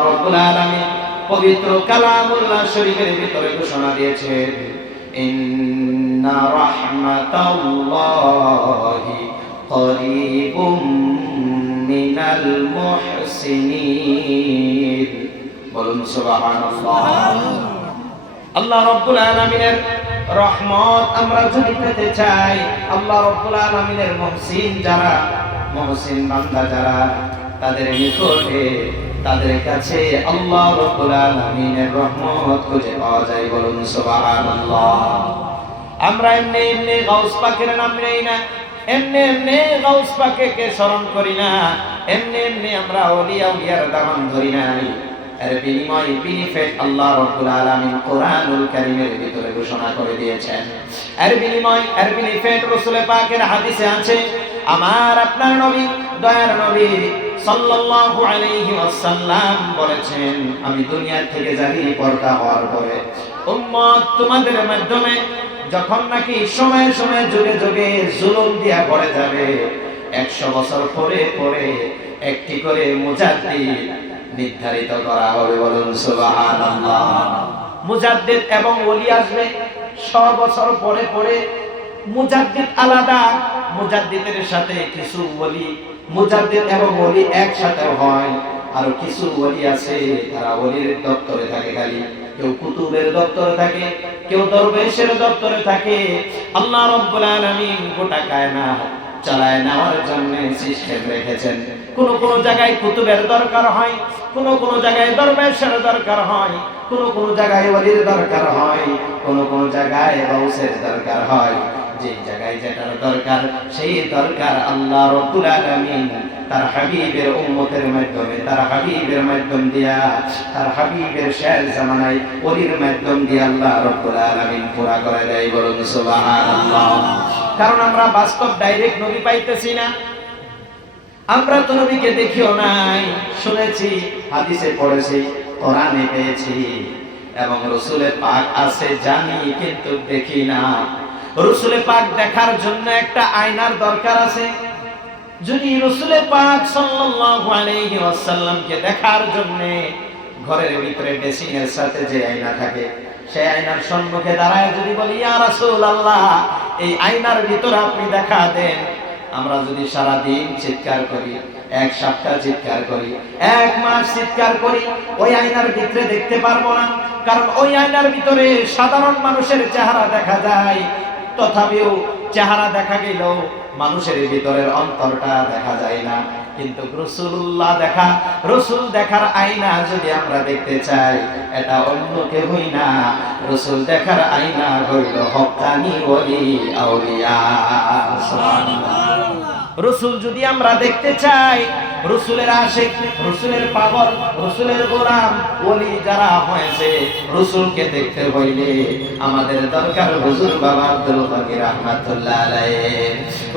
রব্বুল আলামিন পবিত্র কালামুল্লাহ শরীফের ভিতরে ঘোষণা দিয়েছেন, ইন্না রাহমাতাল্লাহি করিবুম মিনাল মুহসিনিন। বলুন সুবহানাল্লাহ। আল্লাহ রাব্বুল আলামিনের রহমত আমরা যদি পেতে চাই, আল্লাহ রাব্বুল আলামিনের মুহসিন যারা, মুহসিন বান্দা যারা, তাদের নিকটে, তাদের কাছে আল্লাহ রাব্বুল আলামিনের রহমত খুঁজে পাওয়া যায়। বলুন সুবহানাল্লাহ। আমরা এমনি এমনি গাউস পাকের নাম নেই না, এমনি এমনি গাউস পাককে স্মরণ করি না, এমনি এমনি আমরা ওলিয়া উলিয়ার দামান ধরি নাই। এর বিনিময়ে বিনিফিট আল্লাহ রাব্বুল আলামিন কোরআনুল কারীমের ভিতরে ঘোষণা করে দিয়েছেন। এর বিনিময়, এর বেনিফিট রাসূল পাকের হাদিসে আছে। আমার আপনার নবী, দয়ার নবী সাল্লাল্লাহু আলাইহি ওয়াসাল্লাম বলেছেন, আমি দুনিয়া থেকে জানি পরকা হওয়ার পরে উম্মত তোমাদের মাধ্যমে যখন নাকি সময়ে সময়ে যুগে যুগে জুলুম দিয়া পড়ে যাবে, 100 বছর পরে পরে একটি করে মুজাদ্দিদ নির্ধারিত করা হবে। বলুন সুবহানাল্লাহ। মুজাদ্দিদ এবং ওলি আসবে 100 বছর পরে পরে। মুজাদ্দিদ আলাদা, মুজাদ্দিদের সাথে কিছু ওলি, মুজাদ্দিদ এবং ওলি একসাথে হয়। আর কিছু ওলি আছে তারা ওলির দপ্তরে থাকে, খালি কেউ কুতুবের দপ্তরে থাকে, কেউ দরবেশের দপ্তরে থাকে। আল্লাহ রাব্বুল আলামিন গোটা কায়নাত চালায় নেওয়ার জন্য সিস্টেম রেখেছেন। কোন কোন জায়গায় কুতুবের দরকার হয়, কোন কোন জায়গায় দরবেশের দরকার হয়, কোন কোন জায়গায় ওলির দরকার হয়, কোন কোন জায়গায় গাউসের দরকার হয়। যে জায়গায় যেটার দরকার, সেই দরকার আল্লাহ রাব্বুল আলামিন তার হাবিবের উম্মতের মাধ্যমে, তার হাবিবের মাধ্যম দিয়া, তার হাবিবের শেষ জামানায় ওলির মাধ্যম দিয়ে আল্লাহ রাব্বুল আলামিন পুরা করে দেয়। বলুন সুবহানাল্লাহ। কারণ আমরা বাস্তব ডাইরেক্ট নবী পাইতেছি না, আমরা তো নবীকে দেখিও নাই, শুনেছি, হাদিসে পড়েছি, কোরআনে পেয়েছি, এবং রাসূলে পাক আছে জানি কিন্তু দেখি না। রাসূলে পাক দেখার জন্য একটা আয়নার দরকার আছে। যদি রাসূলে পাক সাল্লাল্লাহু আলাইহি ওয়াসাল্লামকে দেখার জন্য ঘরের ভিতরে ড্রেসিং এর সাথে যে আয়না থাকে, সেই আয়নার সম্মুখে দাঁড়ায় যদি বলি, ইয়া রাসূলুল্লাহ, এই আয়নার ভিতরে আপনি দেখা দেন, আমরা যদি সারা দিন চিৎকার করি, 1 সপ্তাহ চিৎকার করি, 1 মাস চিৎকার করি, ওই আয়নার ভিতরে দেখতে পারবো না। কারণ ওই আয়নার ভিতরে সাধারণ মানুষের চেহারা দেখা যায়, তথাপিও চেহারা দেখা গেলেও মানুষের ভিতরের অন্তরটা দেখা যায় না। কিন্তু রাসূলুল্লাহ দেখা, রাসূল দেখার আয়না যদি আমরা দেখতে চাই, এটা অন্য কেউই না, রাসূল দেখার আয়না হইল হক্কানি ওলি আউলিয়া। সুবহানাল্লাহ। রাসূল যদি আমরা দেখতে চাই, রাসূলের আশিক, রাসূলের পাগল, রাসূলের গোলাম, ওলি যারা হয়েছে, রাসূলকে দেখতে হইলে আমাদের দরকার হুজুর বাবা আব্দুল কাদির রাহমাতুল্লাহ আলাইহি।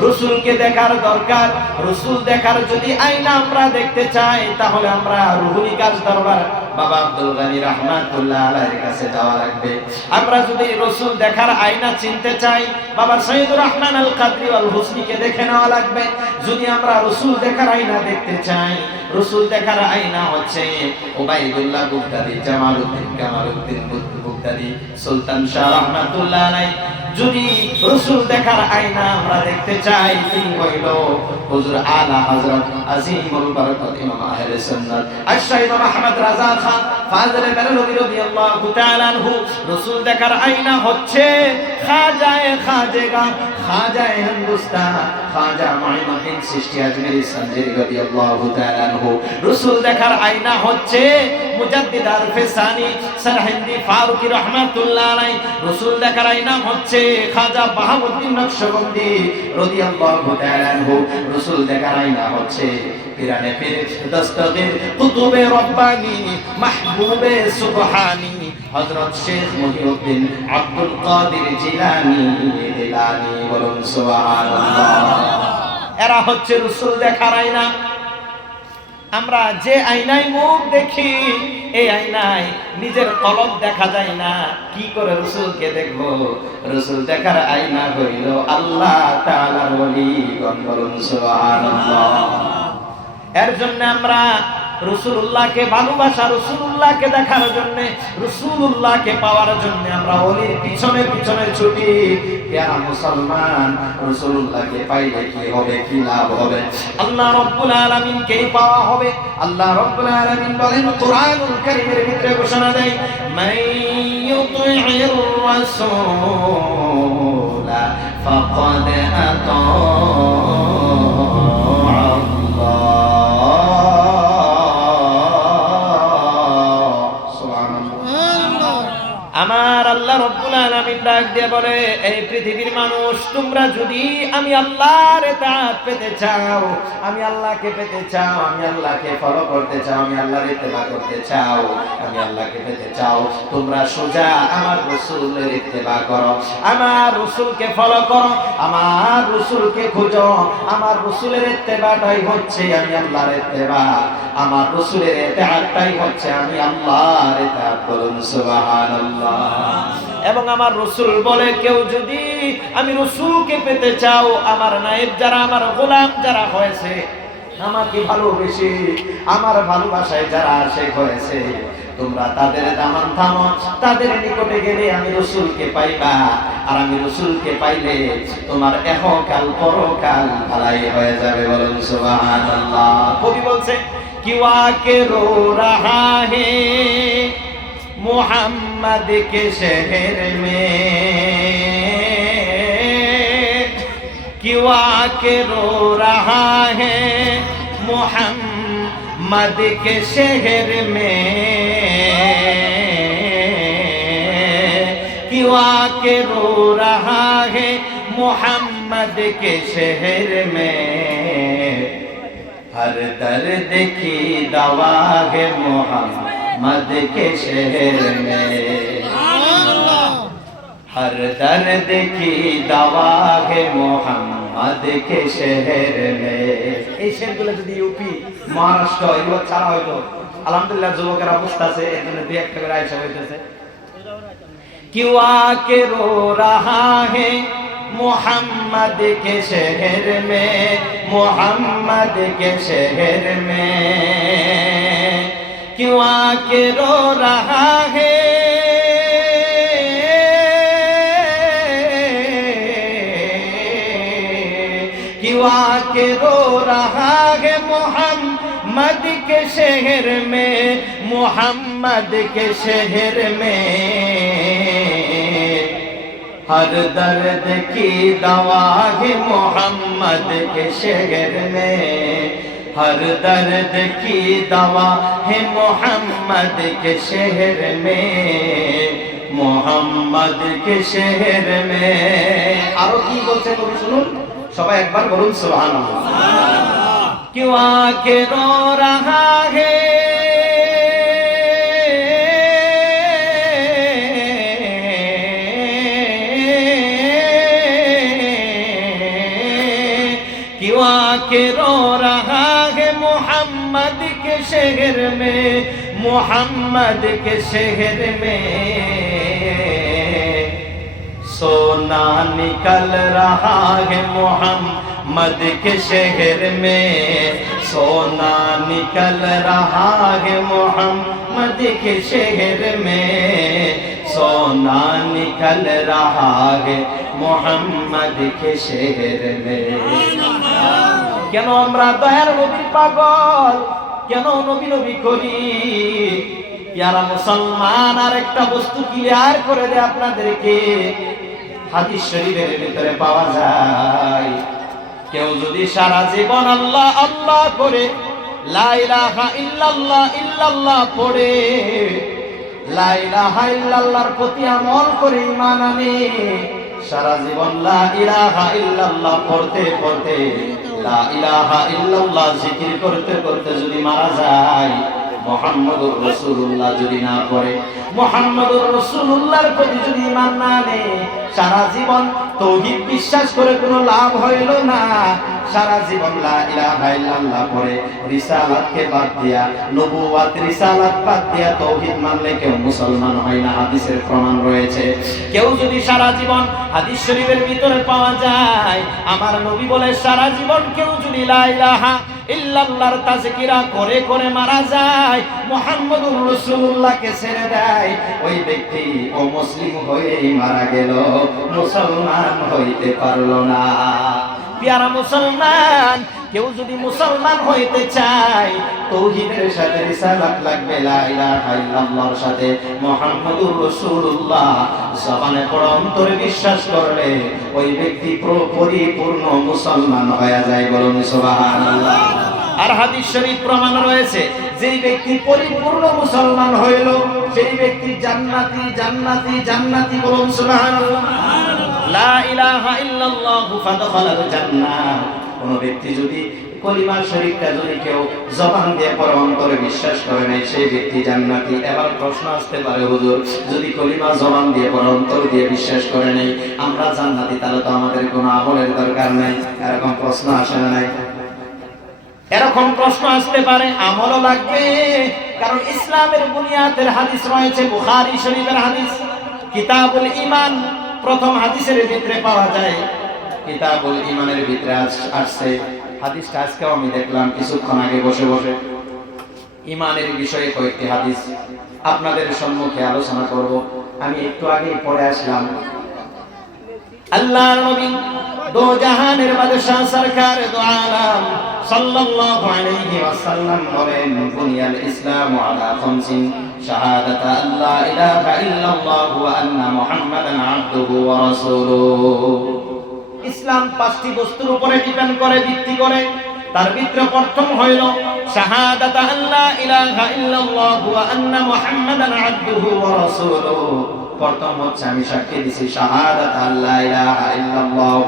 রাসূলকে দেখার দরকার। রাসূল দেখার যদি আয়না আমরা দেখতে চাই, তাহলে আমরা রুহুল কাজ দরবার বাবা আব্দুল গানি রাহমাতুল্লাহ আলাইহির কাছে যাওয়া লাগবে। আমরা যদি রাসূল দেখার আয়না চিনতে চাই, বাবা সাইয়্যিদুর রহমান আল কাদরি আল হুসনিকে দেখে নেওয়া লাগবে। যদি আমরা রাসূল দেখার আয়না দেখতে চাই, রাসূল দেখার আয়না হচ্ছে উবাইদুল্লাহ বুগদাদি, জামালউদ্দিন কামালউদ্দিন বুগদাদি, সুলতান শাহ রাহমাতুল্লাহ আলাইহি। যদি রাসূল দেখার আয়না আমরা দেখতে চাই, তিনি হইল হুজুর আলা হযরত আজিমুল বারাকাত ইমাম আহলে সুন্নাত আশ-শাইখ মুহাম্মদ রাজা খান ফাজলে বেরলভী রাদিয়াল্লাহু তাআলা আনহু। রাসূল দেখার আয়না হচ্ছে খাজায়ে খাজেগা, খাজায়ে হিন্দুস্তান, খাজা মুঈনুদ্দিন চিশতি আজমিরি সঞ্জরি রাদিয়াল্লাহু তাআলা আনহু। রাসূল দেখার আয়না হচ্ছে মুজাদ্দিদ আল-ফিসানি সরহিন্দি ফারুকি রাহমাতুল্লাহ আলাইহি। রাসূল দেখার আয়না হচ্ছে খাজা বাহাউদ্দিন নকশবন্দি রাদিয়াল্লাহু তাআলা আনহু। রাসূল দেখার আয়না হচ্ছে পিরানে পীর দস্তগীর কুতুবে রব্বানি মাহবুবে সুবহানি হযরত শেখ মুহিউদ্দিন আব্দুল কাদির জিলানী জিলানী। বলুন সুবহানাল্লাহ। এরা হচ্ছে রাসূল দেখার আয়না। আমরা যে আয়নায় মুখ দেখি, এই আয়নায় নিজের কলব দেখা যায় না, কি করে রাসূলকে দেখব? রাসূল দেখার আয়না হইল আল্লাহ তাআলার ওলিগণ। বলুন সুবহানাল্লাহ। এর জন্য আমরা রাসূলুল্লাহকে ভালোবাসা, রাসূলুল্লাহকে দেখার জন্য, রাসূলুল্লাহকে পাওয়ার জন্য আমরা ওলির পিছনে পিছনে ছুটি। যারা মুসলমান, রাসূলুল্লাহকে পাইলে কি হবে, কি লাভ হবে? আল্লাহ রাব্বুল আলামিনকে পাওয়া হবে। আল্লাহ রাব্বুল আলামিন বলেন কোরআনুল কারীমের ভিতরে ঘোষণা দেয়, মান ইউতি'র রাসূলা ফাকাদ আতা আমার আল্লাহ রাব্বুল আলামিন ডাক দিয়ে বলে, এই পৃথিবীর মানুষ, তোমরা যদি আমি আল্লাহর ইতাআত পেতে চাও, আমি আল্লাহকে পেতে চাও, আমি আল্লাহকে ফলো করতে চাও, আমি আল্লাহর ইত্তেবা করতে চাও, আমি আল্লাহকে পেতে চাও, তোমরা সোজা আমার রাসূলের ইত্তেবা করো, আমার রাসূলকে ফলো করো, আমার রাসূলকে খুঁজো। আমার রাসূলের ইত্তেবাটাই হচ্ছে আমি আল্লাহর ইত্তেবা, আমার রাসূলের ইতাআতটাই হচ্ছে আমি আল্লাহর ইতাআত। বলুন সুবহানাল্লাহ। এবং আমার রাসূল বলে, কেউ যদি আমি রাসূলকে পেতে চাও, আমার নায়েব যারা, আমার গোলাম যারা হয়েছে, আমাকে ভালোবেসে আমার ভালোবাসায় যারা আশিক হয়েছে, তোমরা তাদের দামান থামো, তাদের নিকটে গেলে আমি রাসূলকে পাইবা, আর আমি রাসূলকে পাইলে তোমার ইহকাল পরকাল ভালাই হয়ে যাবে। বলুন সুবহানাল্লাহ। কবি বলছে, কিওয়া কে রো রাহা হে मोहम्मद के शहर में, क्यों आके रो रहा है मोहम्मद के शहर में, क्यों आके रो रहा है मोहम्मद के शहर में, हर दर्द की दवा है मोहम्मद के शहर में, हर दर्द की दवा है मोहम्मद के शहर में। এই শেরগুলো যদি ইউপি, মহারাষ্ট্র এগুলো ছাড়া হইতো, আলহামদুলিল্লাহ যুবকের অবস্থা আছে, এর জন্য দুই একটা করে আয়সা হইতেছে। क्यों आके रो रहा है मोहम्मद के शहर में, मोहम्मद के शहर में, क्यों आके रो रहा है, क्यों आके रो रहा है मोहम्मद के शहर में, मोहम्मद के शहर में, हर दर्द की दवा है मोहम्मद के शहर में, हर दर्द की दवा है मोहम्मद के शहर में, मोहम्मद के शहर में। आरो की बोलছে কবি শুনুন, সবাই একবার বলুন সুবহানাল্লাহ। क्यों आके रो रहा है, क्यों आके रो रहा है मोहम्मद के शहर में, मोहम्मद के शहर में, सोना निकल रहा है मोहम्मद के शहर में, सोना निकल रहा है मोहम्मद के शहर में, सोना निकल रहा है मोहम्मद के शहर में। কেন আমরা দয়ার নবীর পাগল, কেন নবী নবী করি? যারা মুসলমান আর একটা বস্তু ক্লিয়ার করে দেয় আপনাদেরকে, হাদিস শরীফের ভিতরে পাওয়া যায়, কেউ যদি সারা জীবন আল্লাহ আল্লাহ করে, লা ইলাহা ইল্লাল্লাহ ইল্লাল্লাহ পড়ে, লা ইলাহা ইল্লাল্লাহর প্রতি আমল করে ঈমান আনে, সারা জীবন লা ইলাহা ইল্লাল্লাহ পড়তে পড়তে, লা ইলাহা ইল্লাল্লাহ জিকির করতে করতে যদি মারা যায়, মুহাম্মদুর রাসূলুল্লাহ যদি না পড়ে, মুহাম্মদুর রাসূলুল্লাহর প্রতি যদি ঈমান না আনে, সারা জীবন তাওহীদ বিশ্বাস করে কোনো লাভ হইল না, সারা জীবন লা ইলাহা ইল্লাল্লাহ পড়ে রিসালাতকে বাদ দিয়া, নবুয়ত রিসালাত বাদ দিয়া তাওহীদ মানলে কেউ মুসলমান হয় না, হাদিসের প্রমাণ রয়েছে। কেউ যদি সারা জীবন, হাদিস শরীফের ভিতরে পাওয়া যায়, আমার নবী বলে সারা জীবন কেউ যদি লা ইলাহা ইল্লাল্লাহর তাযকিরা করে করে মারা যায়, মুহাম্মদুর রাসূলুল্লাহকে ছেড়ে দেয়, ওই ব্যক্তি অমুসলিম হয়েই মারা গেল, মুসলমান হইতে পারল না। প্যারা মুসলমান, কেউ যদি মুসলমান হইতে চায়, তাওহীদের সাথে রিসালাত লাগবে, লা ইলাহা ইল্লাল্লাহর সাথে মুহাম্মদুর রাসূলুল্লাহ জবানে পড়ে অন্তরে বিশ্বাস করলে ওই ব্যক্তি পরিপূর্ণ মুসলমান হয়ে যায়। বলুন সুবহানাল্লাহ। আর হাদিস শরীফ প্রমাণ রয়েছে, যেই ব্যক্তি পরিপূর্ণ মুসলমান হইল সেই ব্যক্তি জান্নাতি জান্নাতি জান্নাতি। বলুন সুবহানাল্লাহ। লা ইলাহা ইল্লাল্লাহু ফাদখালাল জান্নাহ। কোন ব্যক্তি যদি কলিমা শরীফটা যদি কেউ জবান দিয়ে পড়ে অন্তরে বিশ্বাস করে নাই, সেই ব্যক্তি জান্নাতি। এবার প্রশ্ন আসতে পারে, হুজুর যদি কলিমা জবান দিয়ে পড়ে অন্তর দিয়ে বিশ্বাস করে নাই আমরা জান্নাতি, তাহলে তো আমাদের কোনো আমলের দরকার নাই? এরকম প্রশ্ন আসে না নাই? এরকম প্রশ্ন আসতে পারে, আমলও লাগবে। কারণ ইসলামের বুনিয়াদের হাদিস রয়েছে, বুখারী শরীফের হাদিস কিতাবুল ঈমান প্রথম হাদিসের ভিতরে পাওয়া যায়। কিতাবুল ঈমানের ভিতরে আসছে হাদিসটা, আজকেও আমি দেখলাম কিছুক্ষণ আগে বসে বসে। ঈমানের বিষয়ে কয়েকটি হাদিস আপনাদের সম্মুখে আলোচনা করব। আমি একটু আগে পড়ে আসলাম, আল্লাহর নবী দো জাহানের বাদশা সরকার দো আলম সাল্লাল্লাহু আলাইহি ওয়াসাল্লাম বলেন, বুনিয়াল ইসলামু আলা খামসিন শাহাদাতা আল্লা ইলাহা ইল্লাল্লাহ ওয়া আন্না মুহাম্মাদান আবদুহু ওয়া রাসূলুহু। ইসলাম পাঁচটি বস্তুর উপরে ডিপেন্ড করে, ভিত্তি করে। তার ভিতরে প্রথম হইল শাহাদাতা আল্লা ইলাহা ইল্লাল্লাহ ওয়া আন্না মুহাম্মাদান আবদুহু ওয়া রাসূলুহু। প্রথম হচ্ছে আমি সাক্ষী দিছি শাহাদাত আল্লা ইলাহা ইল্লাল্লাহ,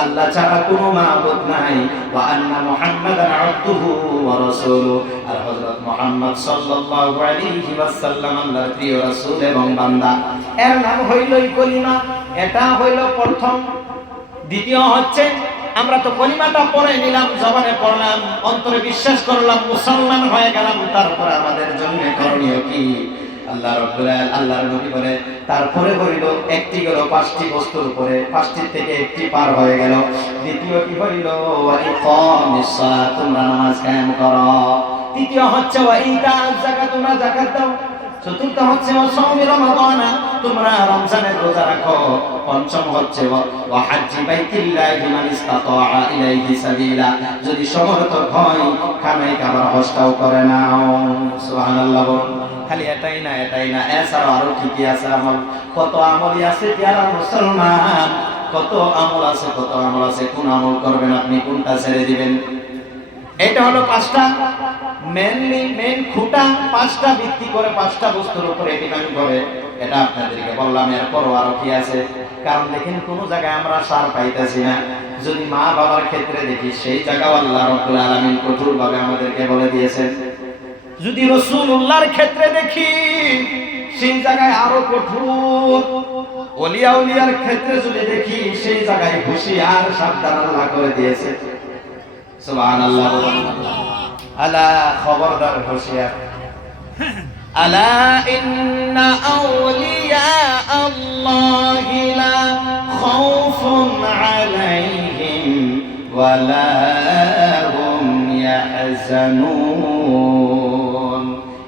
আল্লাহ ছাড়া কোনো মাবুদ নাই, ওয়া আন্না মুহাম্মাদান আবদুহু ওয়া রাসূলুহু, আর হযরত মুহাম্মদ সাল্লাল্লাহু আলাইহি ওয়াসাল্লাম আল্লাহর প্রিয় রাসূল এবং বান্দা। এর নাম হইল কলিমা, এটা হইল প্রথম। দ্বিতীয় হচ্ছে আমরা তো কলিমাটা পড়ে নিলাম, জবানে পড়লাম, অন্তরে বিশ্বাস করলাম, মুসলমান হয়ে গেলাম। তারপর আমাদের জন্য করণীয় কি? আল্লাহ রাব্বুল আলামিন, আল্লাহর নবী বলে তারপরে হইল একটি গেল পাঁচটি বস্তুর উপরে, পাঁচটির থেকে একটি পার হয়ে গেল। দ্বিতীয়টি হইল ওয়া ইকামিস সালাত, তোমরা নামাজ কায়েম করো। তৃতীয় হচ্ছে ওয়া ইতাজ যাকাত, তোমরা যাকাত দাও। চতুর্থ হচ্ছে ওয়া সাওমি রমাদান, তোমরা রমজানের রোজা রাখো। পঞ্চম হচ্ছে ওয়া হাজ্জি বাইতিল্লাহি মান ইসতাতাআ ইলাইহি সাবিলা, যদি সমর্থ হয় কামাই কাবার হজটাও করে নাও। সুবহানাল্লাহ। খালি এটাই না, এটাই না, এছাড়াও আরো কি কি আছে আমল, কত আমলই আছে যারা মুসলমান, কত আমল আছে, কত আমল আছে। কোন আমল করবেন আপনি, কোনটা ছেড়ে দিবেন? এটা হলো পাঁচটা মেন খুঁটা, পাঁচটা ভিত্তি করে, পাঁচটা বস্তুর উপরে ডিপেন্ড করে। এটা আপনাদেরকে বললাম। এরপরও আরো কি আছে? কারণ দেখেন কোন জায়গায় আমরা সার পাইতেছি না। যদি মা বাবার ক্ষেত্রে দেখি, সেই জায়গা আল্লাহ রাব্বুল আলামিন কঠোরভাবে আমাদেরকে বলে দিয়েছেন। যদি রাসূলুল্লাহর ক্ষেত্রে দেখি, সেই জায়গায় আরো কঠোর। ওলিয়া উলিয়ার ক্ষেত্রে যদি দেখি, সেই জায়গায় হুঁশিয়ার সাবধান আল্লাহ করে দিয়েছে। সুবহানাল্লাহ। আলা, খবরদার, হুঁশিয়ার। আলা ইন্না আউলিয়া আল্লাহি লা খাউফুন আলাইহিম ওয়া লা হুম ইয়াহজানুন।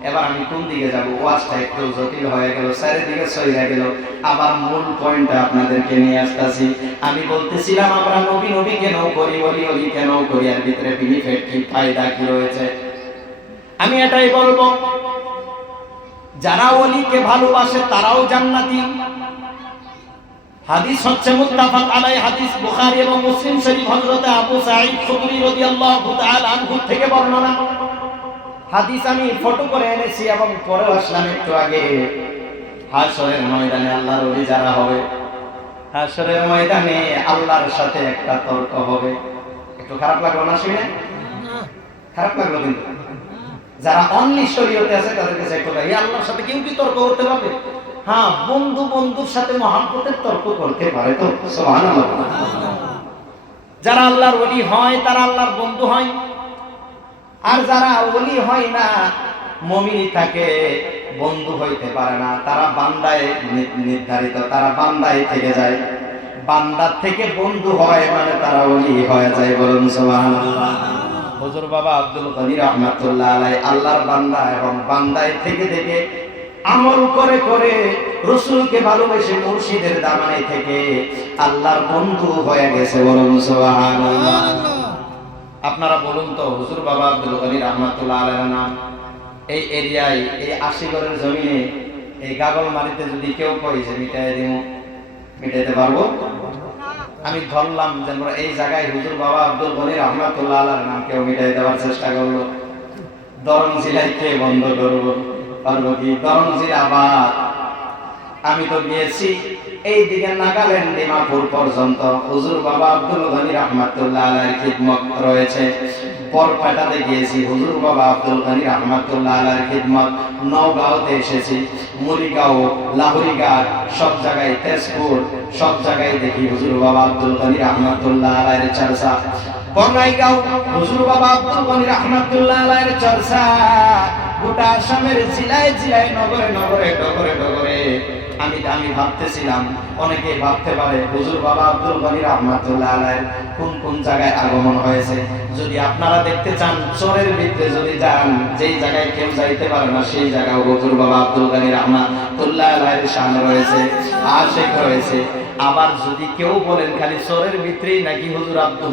এবার আমি কোন দিকে যাব? ওয়াজটা একটু জটিল হয়ে গেল, চারিদিকে ছড়িয়ে গেল। আবার মূল পয়েন্টে আপনাদেরকে নিয়ে আসতেছি। আমি বলতেছিলাম আমরা নবী নবী কেন করি, ওলি ওলি কেন করি, আর ভিতরে বেনিফিট কি, ফায়দা কি রয়েছে। আমি এটাই বলবো, যারা ওলিকে ভালোবাসে তারাও জান্নাতি। হাদিস হচ্ছে মুত্তাফাক আলাইহি হাদিস, বুখারী এবং মুসলিম শরীফ, হযরত আবু সাঈদ খুদরি রাদিয়াল্লাহু তাআলা আনহু থেকে বর্ণনা। হাদিস আমি ফটো করে এনেছি এবং পরে আসলাম একটু আগে। হাশরের ময়দানে আল্লাহর ওলি যারা হবে, হাশরের ময়দানে আল্লাহর সাথে একটা তর্ক হবে। একটু খারাপ লাগলো না শুনে? খারাপ লাগলো কিন্তু। যারা অনলি শরীয়তে আছে তাদের কাছে একটু এই আল্লাহর সাথে কেউ কি তর্ক করতে পারবে? হ্যাঁ, বন্ধু বন্ধুর সাথে মহব্বতের তর্ক করতে পারে তো। সুবহানাল্লাহ। যারা আল্লাহর ওলি হয় তারা আল্লাহর বন্ধু হয়, আর যারা ওলি হয় না, মুমিন থাকে, বন্ধু হইতে পারে না, তারা বান্দায় নির্ধারিত, তারা বান্দায় থেকে যায়। বান্দার থেকে বন্ধু হয় মানে তারা ওলি হয়ে যায়। বলুন সুবহানাল্লাহ। হুজুর বাবা আব্দুল গনি রাহমাতুল্লাহ আলাইহি আল্লাহর বান্দা এবং বান্দায় থেকে থেকে আমল করে করে রাসূলকে ভালোবেসে মুর্শিদের দামানে থেকে আল্লাহর বন্ধু হয়ে গেছে। বলুন সুবহানাল্লাহ। আপনারা বলুন তো, হুজুর বাবা আব্দুল গনি রাহমাতুল্লাহ আলাইহির নাম এই এরিয়ায়, এই আশিগড়ের জমিনে, এই গাগলমারিতে যদি কেউ কই যে মিটাই দিব, মিটাইতে পারবো? আমি ধরলাম যে এই জায়গায় হুজুর বাবা আব্দুল গনি রাহমাতুল্লাহ আলাইহির নাম কেউ মিটাই দেওয়ার চেষ্টা করলো, দরং জেলায় কে বন্ধ করবো? পারবো কি? দরং জেলা আবার আমি তো গিয়েছি এই দিকে নাগাল্যান্ড ডিমাপুর পর্যন্ত। হুজুর বাবা আব্দুল গনি রাহমাতুল্লাহ আলাইহির খিদমত রয়েছে। বরপেটাতে গিয়েছি, হুজুর বাবা আব্দুল গনি রাহমাতুল্লাহ আলাইহির খিদমত। নওগাঁওতে এসেছি, মুড়িগাঁও, লাহুরিঘাট, সব জায়গায়, তেজপুর, সব জায়গায় দেখি হুজুর বাবা আব্দুল গনি রাহমাতুল্লাহ আলাইহির চর্চা। বঙ্গাইগাঁও হুজুর বাবা আব্দুল গনি রাহমাতুল্লাহ আলাইহির চর্চা। গোটা আসামের জেলায় জেলায়, নগরে নগরে, ডগরে ডগরে। আমি ভাবতেছিলাম, অনেকে ভাবতে পারে হুজুর বাবা আব্দুল গনি রাহমাতুল্লাহ আলাইহির কোন কোন জায়গায় আগমন হয়েছে। যদি আপনারা দেখতে চান, চরের ভিতরে যদি যান, যেই জায়গায় কেউ যাইতে পারে না, সেই জায়গায় হুজুর বাবা আব্দুল গনি রাহমাতুল্লাহ আলাইহির শান রয়েছে, আশিক রয়েছে। আবার যদি কেউ বলেন খালি চরের ভিতরেই নাকি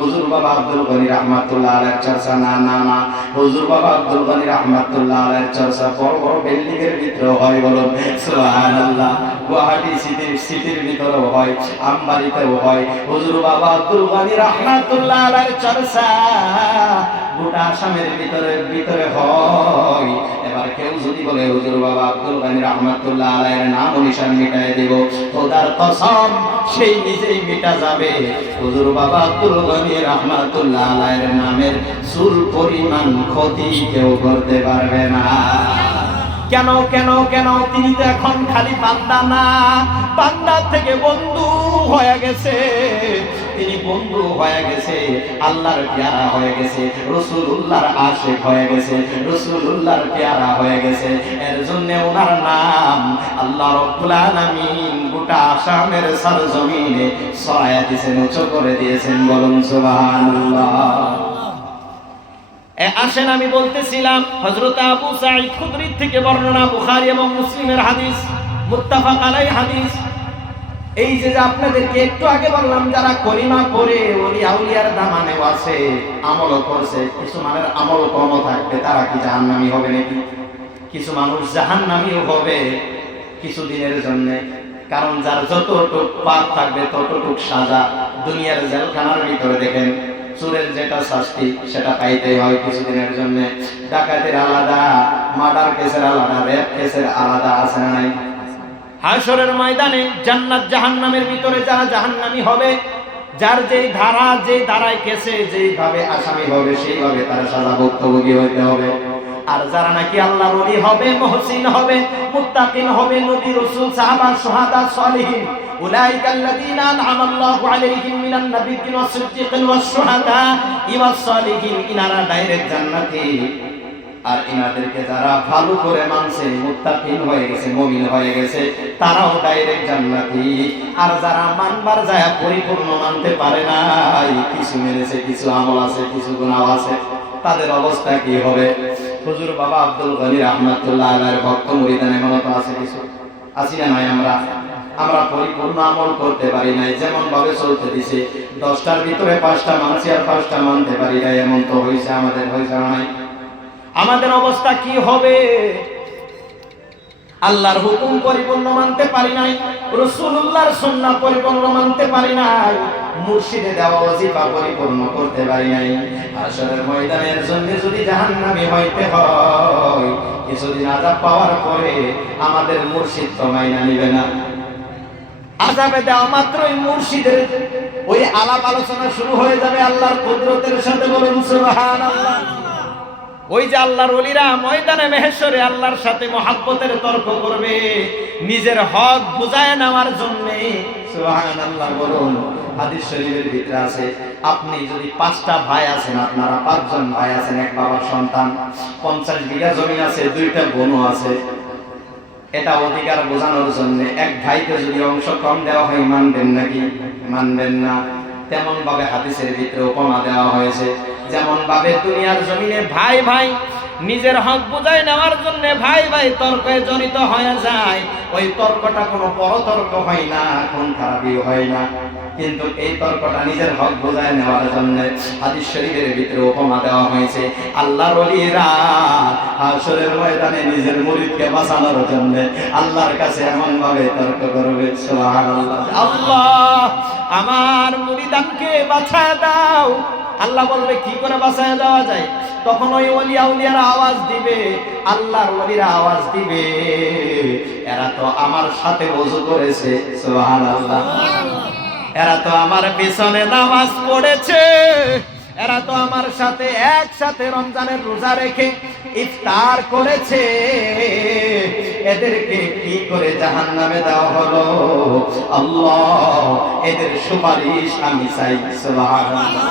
হুজুর বাবা আব্দুল গনি রাহমাতুল্লাহ আলাইহির চর্চা, না না না, হুজুর বাবা আব্দুল গনি রাহমাতুল্লাহ আলাইহির চর্চা বড় বড় বিল্ডিং এর ভিতরে হয়। বলুন সুবহানাল্লাহ। গুয়াহাটি সিটির ভিতরেও হয়, আমবাড়িতেও হয়। হুজুর বাবা আব্দুল গনি রাহমাতুল্লাহ আলাইহির চর্চা গোটা আসামের ভিতরে হয়। এবার কেউ যদি বলে হুজুর বাবা আব্দুল গনি রাহমাতুল্লাহ আলাইহির নাম নিশান মিটাই দেব, খোদার কসম সেই নিজেই মিটা যাবে। হুজুর বাবা আব্দুল গনি রাহমাতুল্লাহ আলাইহির নামের চুল পরিমাণ ক্ষতি কেউ করতে পারবে না। কেন কেন কেন? তিনি তো এখন খালি বান্দা না, বান্দার থেকে বন্ধু হয়ে গেছে। তিনি বন্ধু হয়ে গেছে, আল্লাহর পেয়ারা হয়ে গেছে, রাসূলুল্লাহর আশিক হয়ে গেছে, রাসূলুল্লাহর পেয়ারা হয়ে গেছে। এর জন্য ওনার নাম আল্লাহ রাব্বুল আলামিন গোটা আসামের সরজমিনে ছড়ায়া দিয়েছেন, উঁচু করে দিয়েছেন। বলুন সুবহানাল্লাহ। আসেন, আমি বলতেছিলাম হযরত আবু সাঈদ খুদরি থেকে বর্ণনা, বুখারী এবং মুসলিমের হাদিস, মুত্তাফাক আলাইহি হাদিস। এই যে আপনাদেরকে একটু আগে বললাম, যারা কলিমা পড়ে ওলি আউলিয়ার দামানে আছে, আমল করছে, কিছু মানুষের আমল কম থাকবে, তারা কি জাহান্নামী হবে নাকি? কিছু মানুষ জাহান্নামীও হবে কিছুদিনের জন্য। কারণ যার যতটুক পাপ থাকবে ততটুক সাজা। দুনিয়ার জেলখানার ভিতরে দেখেন, চোরের যেটা শাস্তি সেটা পাইতেই হয় কিছুদিনের জন্য। ডাকাতের আলাদা, মার্ডার কেসের আলাদা, রেপ কেসের আলাদা, আছে না নাই? হাশরের ময়দানে জান্নাত জাহান্নামের ভিতরে যারা জাহান্নামী হবে, যার যেই ধারা, যে ধারায় কেসে যেইভাবে আসামি হবে, সেইভাবে তারা সাজা ভুক্তভোগী হইতে হবে। আর যারা নাকি আল্লাহর ওলি হবে, মুহসিন হবে, মুত্তাকিন হবে, নবী রাসূল সাহাবা শুহাদা সালিহিন, উলাইকা আল্লাযীনা আন'আমা আল্লাহু আলাইহিম মিনান নাবিয়্যিন ওয়াস সিদ্দীকিন ওয়াস শুহাদা ওয়াস সালিহিন, ইনারা ডাইরেক্ট জান্নাতি। আর ইনাদেরকে যারা ভালো করে মানছে, মুত্তাকিন হয়ে গেছে, মুমিন হয়ে গেছে, তারাও ডাইরেক্ট জান্নাতি। আর যারা মানবার যায় পরিপূর্ণ মানতে পারে নাই, কিছু মেরেছে, কিছু আমল আছে, কিছু গুনাহ আছে, তাদের অবস্থা কি হবে? হুজুর বাবা আব্দুল গনি রাহমাতুল্লাহ আলাইহির ভক্ত মুরিদান এমনও তো আছে কিছু, আছি না নাই? আমরা পরিপূর্ণ আমল করতে পারি নাই, যেমন ভাবে চলতে দিছে, 10টার ভিতরে 5টা মানছি আর 5টা মানতে পারি নাই, এমন তো হয়েছে আমাদের, হয়েছে না নাই? আমাদের অবস্থা কি হবে? আল্লাহর হুকুম পরিপূর্ণ মানতে পারি নাই, রাসূলুল্লাহর সুন্নাহ পরিপূর্ণ মানতে পারি নাই, মুর্শিদে দেওয়া ওয়াজিফা পরিপূর্ণ করতে পারি নাই। হাশরের ময়দানের জন্য যদি জাহান্নামী হইতে হয়, কিছুদিন আযাব পাওয়ার পরে আমাদের মুর্শিদ তো মাইনা নিবে না। আযাবে দেওয়া মাত্রই মুর্শিদের ওই আলাপ আলোচনা শুরু হয়ে যাবে আল্লাহর কুদরতের সাথে। বলুন সুবহানাল্লাহ। ওই যে আল্লাহর ওলিরা ময়দানে মেহেশরে আল্লাহর সাথে মহাব্বতের তর্ক করবে, নিজের হক বুঝায় নেওয়ার জন্য সুবহানাল্লাহ বলুন। হাদিস শরীফের ভিতরে আছে, আপনি যদি 5টা ভাই আছেন, আপনারা 5 জন ভাই আছেন, এক বাবার সন্তান, 50 বিঘা জমি আছে, 2টা বোনও আছে, এটা অধিকার বোঝানোর জন্য এক ভাইকে যদি অংশ কম দেওয়া হয়, মানবেন নাকি? মানবেন না। তেমন ভাবে হাদিসের ভিতরে উপমা দেওয়া হয়েছে, যেমন ভাবে দুনিয়ার জমিনে ভাই ভাই নিজের হক বুঝাই নেওয়ার জন্য ভাই ভাই তর্কে জড়িত হয়ে যায়, ওই তর্কটা কোনো পরতর্ক হয় না, কোন খারাপই হয় না, কিন্তু এই তর্কটা নিজের হক বুঝাই নেওয়ার জন্য হাদিস শরীফের ভিতরে উপমা দেওয়া হয়েছে। আল্লাহর ওলিরা হাশরের ময়দানে নিজের মুরিদকে বাঁচানোর জন্য আল্লাহর কাছে এমন ভাবে তর্ক করবে, সুবহানাল্লাহ, আল্লাহ আমার মুরিদানকে বাঁচায় দাও। আল্লাহ বলবে কি করে বাঁচায় দেওয়া যায়? তখন ওই ওলি আউলিয়ারা আওয়াজ দিবে, আল্লাহর ওলিরা আওয়াজ দিবে, এরা তো আমার সাথে ওযু করেছে, সুবহানাল্লাহ, এরা তো আমার পিছনে নামাজ পড়েছে, এরা তো আমার সাথে একসাথে রমজানের রোজা রেখে ইফতার করেছে, এদেরকে কি করে জাহান্নামে দেওয়া হলো? আল্লাহ এদের সুপারিশ আমি চাই, সুবহানাল্লাহ।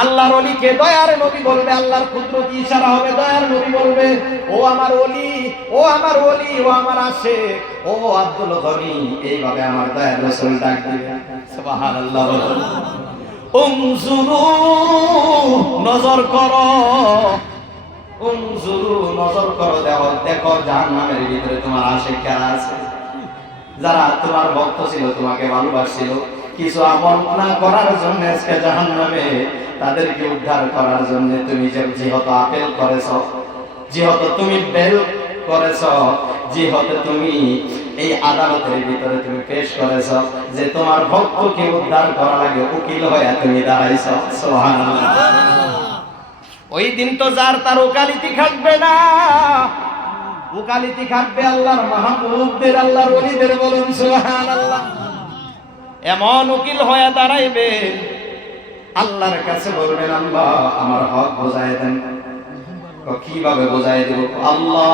আল্লাহর ওলিকে দয়ার নবী বলবে, আল্লাহর কুদরতি ইশারা হবে, দয়ার নবী বলবে, ও আমার ওলি, ও আমার ওলি, ও আমার আশিক, ও আব্দুল গনি, এইভাবে আমার দয়ার রাসূল ডাক দিবে, সুবহানাল্লাহ। উনজুরু নজর করো, উনজুরু নজর করো, দেখো জাহান্নামের ভিতরে তোমার আশিক কারা আছে, যারা তোমার ভক্ত ছিল, তোমাকে ভালোবাসছিল, কিছু আমল না করার জন্য আজকে জাহান্নামে, তাদেরকে উদ্ধার করার জন্য তুমি যেহেতু আপেল করেছ, যেহেতু তুমি বেল করেছ, যেহেতু তুমি এই আদালতের ভিতরে তুমি পেশ করেছ যে তোমার ভক্তকে উদ্ধার করা লাগে, উকিল হয়ে তুমি দাঁড়াইছ, সুবহানাল্লাহ। ওই দিন তো যার তার ওকালতি খাটবে না, ওকালতি খাটবে আল্লাহর মাহবুবদের, আল্লাহর ওলিদের, বলুন সুবহানাল্লাহ। এমন উকিল হয়ে দাঁড়াইবে, আল্লাহর কাছে বলবেন, আল্লাহ আমার হক বুঝাই দেন। কিভাবে বুঝাই দেব? আল্লাহ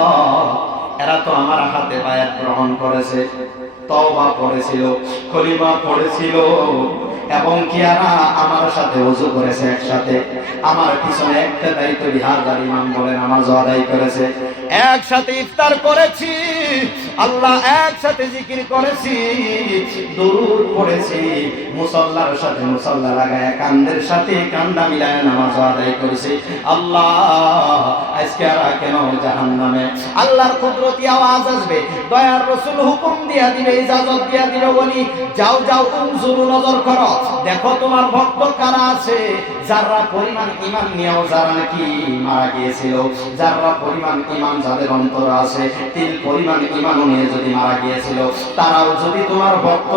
এরা তো আমার হাতে বায়াত গ্রহণ করেছে, তওবা করেছিল, কলিমা পড়েছিল, এবং কি এরা আমার সাথে ওযু করেছে, একসাথে আমার পিছনে একটা দায়িত্ব বিহারদার ইমাম বলেন নামাজ আদায় করেছে, একসাথে ইফতার করেছি, আল্লাহ একসাথে জিকির করেছি, দুরূদ পড়েছি, মুসাল্লার সাথে মুসাল্লা লাগায় কান্দের সাথে কান্দা মিলায় নামাজ আদায় করেছি, আল্লাহ আজকে এরা কেন জাহান্নামে? আল্লাহর কুদরতি আওয়াজ আসবে, দয়ার রাসূল হুকুম দিয়া দিবে, ইজাজত দিয়া দিবে, বলি যাও যাও, উনজুরু নজর করো, দেখো তোমার ভক্ত কারা আছে, যারা পরিমাণ ঈমান নিয়েও যারা নাকি মারা গিয়েছিল, যারা পরিমাণ ঈমান যাদের অন্তর আছে, তিল পরিমাণ ঈমান নিয়ে যদি মারা গিয়েছিল, তারাও যদি তোমার ভক্ত,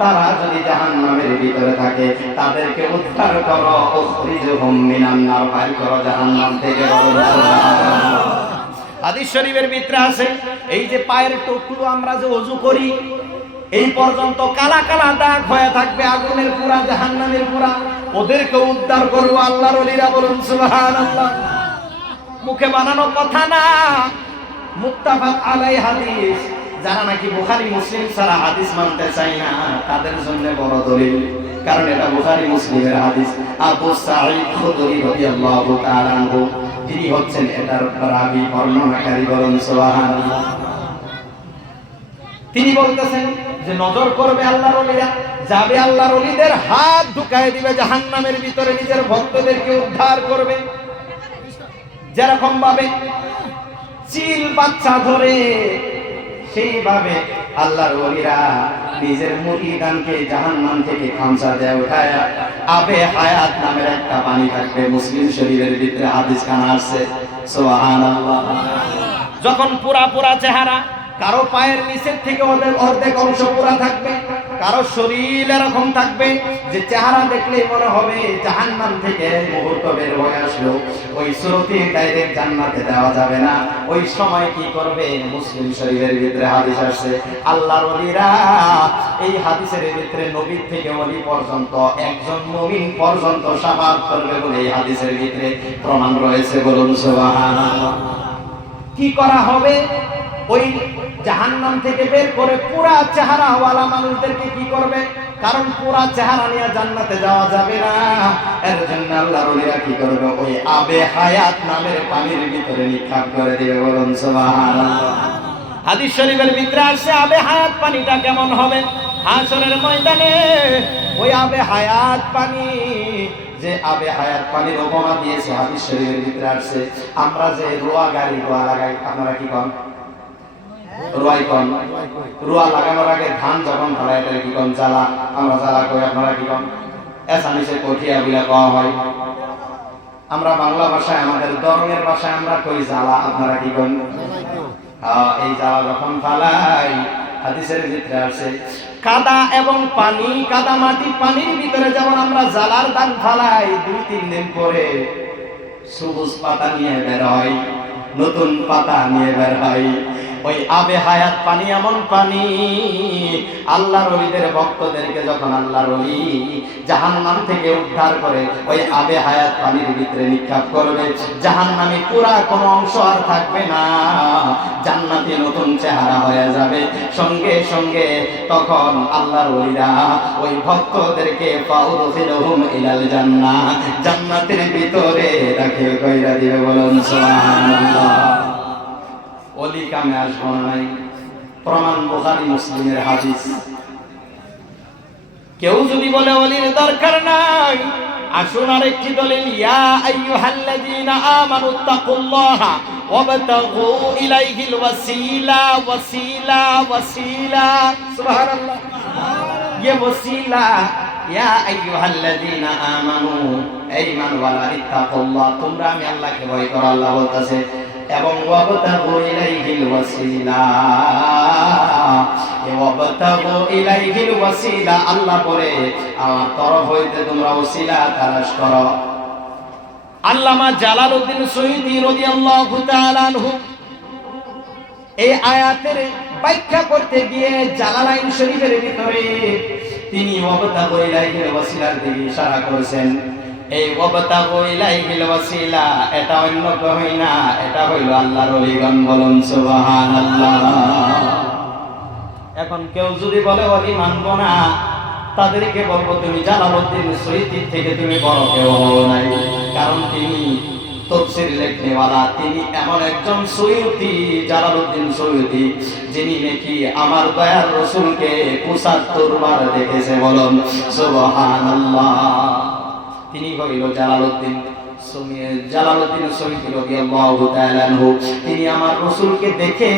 তারা যদি জাহান্নামের ভিতরে থাকে, তাদেরকে উদ্ধার করো, উখরিজুহুম মিনান নার, বাইর করো জাহান্নাম থেকে, বলো সুবহানাল্লাহ। হাদিস শরীফের ভিতরে আছে, এই যে পায়ের টুকরো আমরা যে ওযু করি, এই পর্যন্ত কালা কালা দাগ হয়ে থাকবে, আগুনের পুরা, জাহান্নামের পুরা, ওদেরকে উদ্ধার করবো আল্লাহর ওলিরা, বলুন সুবহানাল্লাহ। মুখে বানানো কথা না, মুত্তাফাক আলাই হাদিস। যারা নাকি বুখারী মুসলিম ছাড়া হাদিস মানতে চায় না, তাদের জন্য বড় দলিল, কারণ এটা বুখারী মুসলিমের হাদিস। আবু সাঈদ খুদরি রাদিয়াল্লাহু তাআলা আনহু, তিনি হচ্ছেন এটার রাবী, বর্ণনাকারী, বলুন সুবহানাল্লাহ। তিনি বলতেছেন যে নজর করবে আল্লাহর ওলিরা, যাবে আল্লাহর ওলিদের হাত ঢুকায় দিবে জাহান্নামের ভিতরে, নিজের ভক্তদেরকে উদ্ধার করবে, যেরকম ভাবে চিল বাচ্চা ধরে, সেইভাবে আল্লাহর ওলিরা নিজের মুরিদানকে জাহান্নাম থেকে খামসা দিয়ে উঠায় আবে হায়াত নামের একটা পানি থাকবে, মুসলিম শরীফের ভিতরে হাদিস খানা আছে, সুবহানাল্লাহ। যখন পুরা পুরা চেহারা, কারো পায়ের নিচের থেকে অর্ধেক অংশ পুরা থাকবে, কারো শরীর এরকম থাকবে যে চেহারা দেখলেই মনে হবে জাহান্নাম থেকে মুহূর্ত বের হয়ে আসলো, ওই সুরতি ডাইরেক্ট জান্নাতে দেওয়া যাবে না। ওই সময় কি করবে? মুসলিম শরীফের ভিতরে হাদিস আসছে, আল্লাহর ওলিরা এই হাদিসের ভিতরে নবী থেকে ওলি পর্যন্ত একজন মুমিন পর্যন্ত শাফাআত করবে বলে এই হাদিসের ভিতরে প্রমাণ রয়েছে, বলুন সুবহানাল্লাহ। কি করা হবে? ওই জাহান্নাম থেকে বের করে পুরা চেহারাওয়ালা মানুষদেরকে কি করবে? কারণ পুরা চেহারা নিয়ে জান্নাতে যাওয়া যাবে না, এর জন্য আল্লাহর ওলিরা কি করবে? ওই আবে হায়াত নামের পানির ভিতরে নিক্ষেপ করে দিবে। বলুন সুবহানাল্লাহ। হাদিস শরীফের ভিতরে আসছে আবে হায়াত পানিটা কেমন হবে? হাসরের ময়দানে ওই আবে হায়াত পানি, যে আবে হায়াত পানির উপমা দিয়েছে হাদিস শরীফের ভিতরে আসছে, আমরা যে রোয়া গাড়ি রোয়া লাগাই, আপনারা কি কন? রোয়াই কন। রোয়া লাগানোর আগে ধান যখন ফেলায় এটা কি কন? জ্বালা। আমরা জ্বালা কই, আপনারা কি কন? এসানিসে কঠিয়া বিলা কওয়া হয়। আমরা বাংলা ভাষায়, আমাদের দরনের ভাষায় আমরা কই জ্বালা, আপনারা কি কন? এই জ্বালা যখন ফেলাই, হাদিসের ভিতরে আছে কাদা এবং পানি, কাদা মাটি পানির ভিতরে যেমন আমরা জ্বালার দান ফালাই, 2-3 দিন পরে সবুজ পাতা নিয়ে বের হয়, নতুন পাতা নিয়ে বের হয়। ওই আবে হায়াত পানি এমন পানি, আল্লাহর ওলিদের ভক্তদেরকে যখন আল্লাহর ওলি জাহান্নাম থেকে উদ্ধার করে ওই আবে হায়াত পানির ভিতরে নিক্ষেপ করবে, জাহান্নামে পুরা কোনো অংশ আর থাকবে না, জান্নাতে নতুন চেহারা হয়ে যাবে। সঙ্গে সঙ্গে তখন আল্লাহর ওলিরা ওই ভক্তদেরকে ফাউদখিলহুম ইলাল জান্নাহ, জান্নাতের ভিতরে দাখিল কইরা দিবে। বলুন সুবহানাল্লাহ। ওলি কামে আসবো নাই, প্রমাণ বুখারী মুসলিমের হাদিস। কেউ যদি বলে ওলির দরকার নাই, আসুন আরেকটি দলিল, ইয়া আইয়ুহাল্লাযীনা আমানুত্তাকুল্লাহা ওয়াবতাগু ইলাইহিল ওয়াসিলা ওয়াসিলা ওয়াসিলা। সুবহানাল্লাহ। ইয়ে ওয়াসিলা, ইয়া আইয়ুহাল্লাযীনা আমানু, এই ঈমানওয়ালা, ইত্তাকুল্লাহ, তোমরা আমি আল্লাহকে ভয় করো, আল্লাহ বলতেছে, এবং ওয়াবতাগু ইলাইহিল ওয়াসিলা, ওয়াবতাগু ইলাইহিল ওয়াসিলা, আল্লাহ বলে আমার তরফ হইতে তোমরা ওসিলা তালাশ করো। আল্লামা জালালউদ্দিন সুয়ুতী রাদিয়াল্লাহু তাআলা আনহু এই আয়াতের ব্যাখ্যা করতে গিয়ে জালালাইন শরীফের ভিতরে তিনি ওয়াবতাগু ইলাইহিল ওয়াসিলার দিকে ইশারা করেছেন। এই ওয়াবতাগু ইলাইহিল ওয়াসিলা এটা অন্য কেউ না, এটা হইল আল্লাহর ওলিগণ। বলুন সুবহানাল্লাহ। এখন কেউ যদি বলে ওলি মানবো না, তাদেরকে বলবো তুমি জালালউদ্দিন সুয়ুতী থেকে তুমি বড় কেউ হও নাই, কারণ তিনি তাফসীর লেখনেওয়ালা, তিনি এমন একজন সুয়ুতী, জালালউদ্দিন সুয়ুতী, যিনি নাকি আমার দয়ার রাসূলকে ৭৫ বার দেখেছে। বলুন সুবহানাল্লাহ। তিনি হইল জালালউদ্দিন সুয়ুতী রাদিয়াল্লাহু তাআলা আনহু। তিনি আমার রাসূলকে দেখে,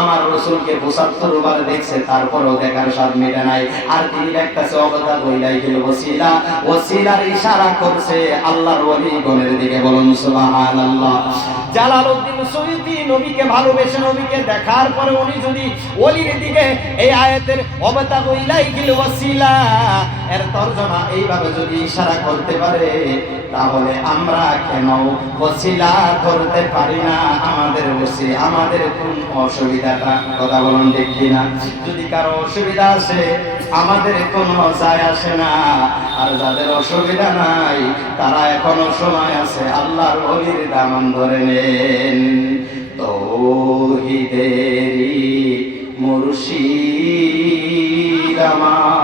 আমার রাসূলকে ৭৫ বার দেখছে, তারপরেও দেখার স্বাদ মেটে নাই। আর তিনি দেখতেছে ওয়াবতাগু ইলাইহিল ওয়াসিলা, ওয়াসিলার ইশারা করছে আল্লাহর ওলিগণের দিকে। বলুন সুবহানাল্লাহ। জালালউদ্দিন সুয়ুতী নবীকে ভালোবেসে, নবীকে দেখার পরে উনি যদি ওলির দিকে এই আয়াতের ওয়াবতাগু ইলাইহিল ওয়াসিলা এর তরজমা এইভাবে যদি ইশারা করতে পারে, তাহলে আমরা কেন ওসিলা করতে পারি না? আমাদের কোন অসুবিধাটা? কথা বলুন ঠিক কিনা? যদি কারো অসুবিধা আছে আমাদের কোনো যায় আসে না, আর যাদের অসুবিধা নাই তারা এখনো সময় আছে, আল্লাহর ওলির দামান ধরে নেন। তৌহিদেরই মুর্শিদ আমার